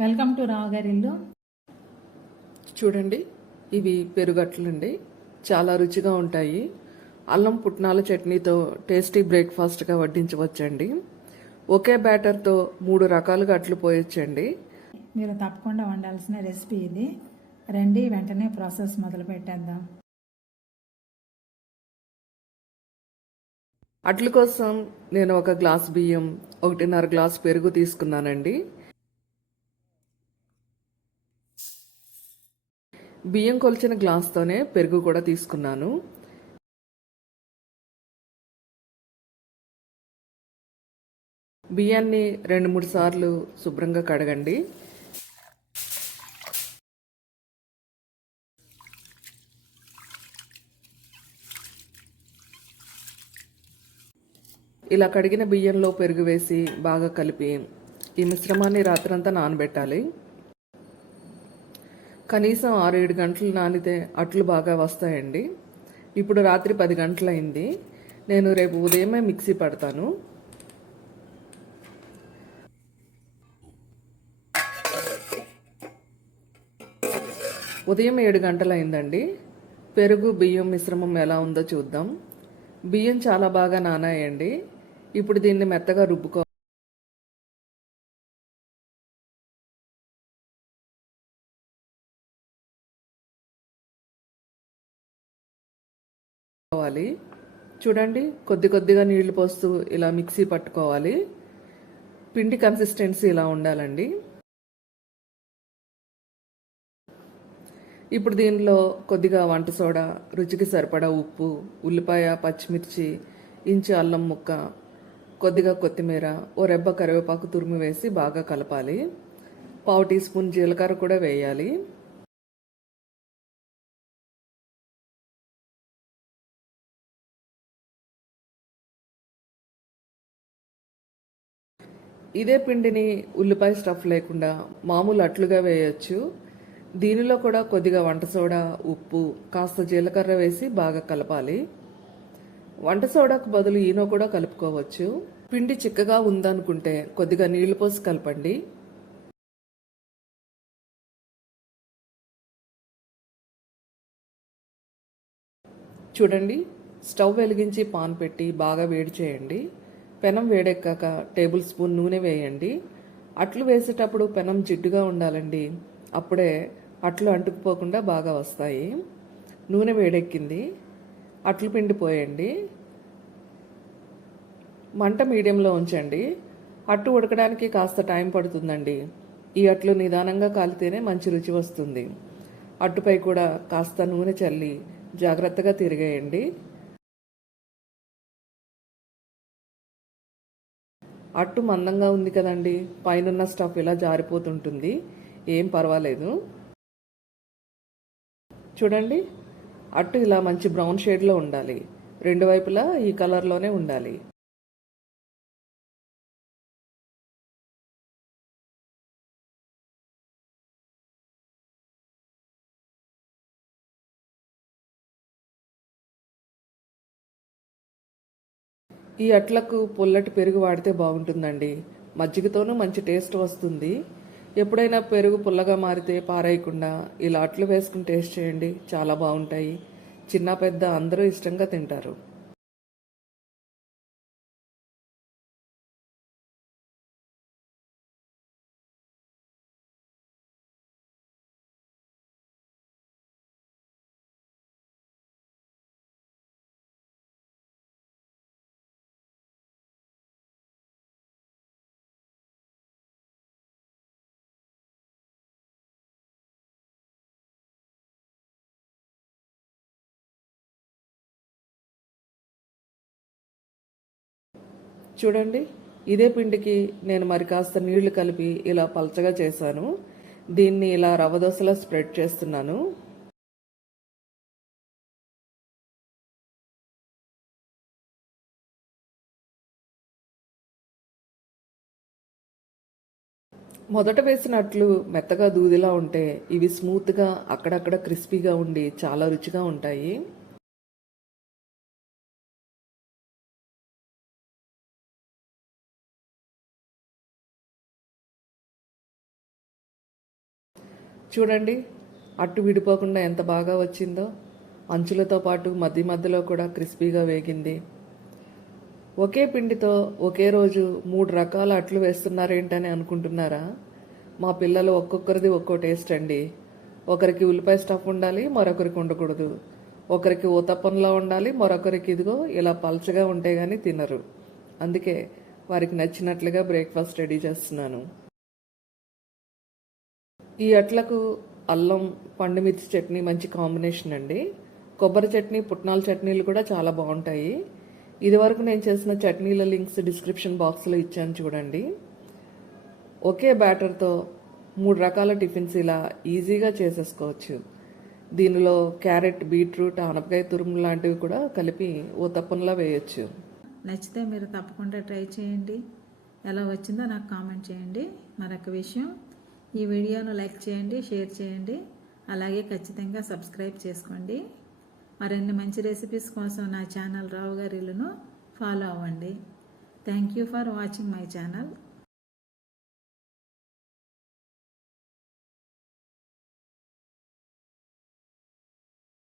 Welcome to రావు గారి ఇల్లు. చూడండి, ఇవి పెరుగట్లండి. చాలా రుచిగా ఉంటాయి. అల్లం పుట్నాల చట్నీతో టేస్టీ బ్రేక్ఫాస్ట్గా వడ్డించవచ్చండి. ఒకే బ్యాటర్తో 3 రకాలుగా అట్లు పోయొచ్చండి. మీరు తప్పకుండా వండాల్సిన రెసిపీ ఇది. రండి, వెంటనే ప్రాసెస్ మొదలు పెట్టేద్దాం. అట్ల కోసం నేను 1 గ్లాస్ బియ్యం, 1.5 గ్లాస్ పెరుగు తీసుకున్నానండి. బియ్యం కొలిచిన గ్లాస్తోనే పెరుగు కూడా తీసుకున్నాను. బియ్యాన్ని 2-3 సార్లు శుభ్రంగా కడగండి. ఇలా కడిగిన బియ్యంలో పెరుగు వేసి బాగా కలిపి ఈ మిశ్రమాన్ని రాత్రంతా నానబెట్టాలి. కనీసం 6-7 గంటలు నానితే అట్లు బాగా వస్తాయండి. ఇప్పుడు రాత్రి 10 గంటలైంది. నేను రేపు ఉదయమే మిక్సీ పడతాను. ఉదయం 7 గంటలైందండి. పెరుగు బియ్యం మిశ్రమం ఎలా ఉందో చూద్దాం. బియ్యం చాలా బాగా నానాయండి. ఇప్పుడు దీన్ని మెత్తగా రుబ్బుకోవాలి. చూడండి, కొద్దిగా నీళ్లు పోస్తూ ఇలా మిక్సీ పట్టుకోవాలి. పిండి కన్సిస్టెన్సీ ఇలా ఉండాలండి. ఇప్పుడు దీనిలో కొద్దిగా వంట సోడా, రుచికి సరిపడా ఉప్పు, ఉల్లిపాయ, పచ్చిమిర్చి, ఇంచు అల్లం ముక్క, కొద్దిగా కొత్తిమీర, ఓ రెబ్బ కరివేపాకు తురిమి వేసి బాగా కలపాలి. 1/2 టీ స్పూన్ జీలకర్ర కూడా వేయాలి. ఇదే పిండిని ఉల్లిపాయ స్టఫ్ లేకుండా మామూలు అట్లుగా వేయచ్చు. దీనిలో కూడా కొద్దిగా వంట సోడా, ఉప్పు, కాస్త జీలకర్ర వేసి బాగా కలపాలి. వంట సోడాకు బదులు ఈనో కూడా కలుపుకోవచ్చు. పిండి చిక్కగా ఉందనుకుంటే కొద్దిగా నీళ్లు పోసి కలపండి. చూడండి, స్టవ్ వెలిగించి పాన్ పెట్టి బాగా వేడి చేయండి. పెనం వేడెక్కాక టేబుల్ స్పూన్ నూనె వేయండి. అట్లు వేసేటప్పుడు పెనం జిడ్డుగా ఉండాలండి. అప్పుడే అట్లు అంటుకుపోకుండా బాగా వస్తాయి. నూనె వేడెక్కింది. అట్లు పిండి పోయండి. మంట మీడియంలో ఉంచండి. అట్టు ఉడకడానికి కాస్త టైం పడుతుందండి. ఈ అట్లు నిదానంగా కాలితేనే మంచి రుచి వస్తుంది. అట్టుపై కూడా కాస్త నూనె చల్లి జాగ్రత్తగా తిరిగేయండి. అట్టు మందంగా ఉంది కదండి, పైనున్న స్టఫ్ ఇలా జారిపోతుంటుంది. ఏం పర్వాలేదు. చూడండి, అట్టు ఇలా మంచి బ్రౌన్ షేడ్లో ఉండాలి. 2 వైపులా ఈ కలర్లోనే ఉండాలి. ఈ అట్లకు పుల్లటి పెరుగు వాడితే బాగుంటుందండి. మజ్జిగతోనూ మంచి టేస్ట్ వస్తుంది. ఎప్పుడైనా పెరుగు పుల్లగా మారితే పారేయకుండా ఇలా అట్లు వేసుకుని టేస్ట్ చేయండి, చాలా బాగుంటాయి. చిన్న పెద్ద అందరూ ఇష్టంగా తింటారు. చూడండి, ఇదే పిండికి నేను మరి కాస్త నీళ్లు కలిపి ఇలా పలచగా చేశాను. దీన్ని ఇలా రవ్వ దోశలా స్ప్రెడ్ చేస్తున్నాను. మొదట వేసినట్లు మెత్తగా దూదిలా ఉంటే ఇవి స్మూత్గా అక్కడక్కడ క్రిస్పీగా ఉండి చాలా రుచిగా ఉంటాయి. చూడండి అట్టు విడిపోకుండా ఎంత బాగా వచ్చిందో. అంచులతో పాటు మధ్య మధ్యలో కూడా క్రిస్పీగా వేగింది. ఒకే పిండితో ఒకే రోజు 3 రకాల అట్లు వేస్తున్నారేంటని అనుకుంటున్నారా? మా పిల్లలు ఒక్కొక్కరిది ఒక్కో టేస్ట్ అండి. ఒకరికి ఉల్లిపాయ స్టఫ్ ఉండాలి, మరొకరికి ఉండకూడదు. ఒకరికి ఊతప్పంలా ఉండాలి, మరొకరికి ఇదిగో ఇలా పల్చగా ఉంటే గానీ తినరు. అందుకే వారికి నచ్చినట్లుగా బ్రేక్ఫాస్ట్ రెడీ చేస్తున్నాను. ఈ అట్లకు అల్లం, పండుమిర్చి చట్నీ మంచి కాంబినేషన్ అండి. కొబ్బరి చట్నీ, పుట్నాల చట్నీలు కూడా చాలా బాగుంటాయి. ఇదివరకు నేను చేసిన చట్నీల లింక్స్ డిస్క్రిప్షన్ బాక్స్లో ఇచ్చాను చూడండి. ఒకే బ్యాటర్తో 3 రకాల టిఫిన్స్ ఇలా ఈజీగా చేసేసుకోవచ్చు. దీనిలో క్యారెట్, బీట్రూట్, ఆనపకాయ తురుము లాంటివి కూడా కలిపి ఊతప్పంలా వేయొచ్చు. నచ్చితే మీరు తప్పకుండా ట్రై చేయండి. ఎలా వచ్చిందో నాకు కామెంట్ చేయండి. మరొక విషయం, ఈ వీడియోను లైక్ చేయండి, షేర్ చేయండి, అలాగే ఖచ్చితంగా సబ్స్క్రైబ్ చేసుకోండి. మరిన్ని మంచి రెసిపీస్ కోసం నా ఛానల్ రావు గారి ఇల్లును ఫాలో అవ్వండి. Thank you for watching my channel.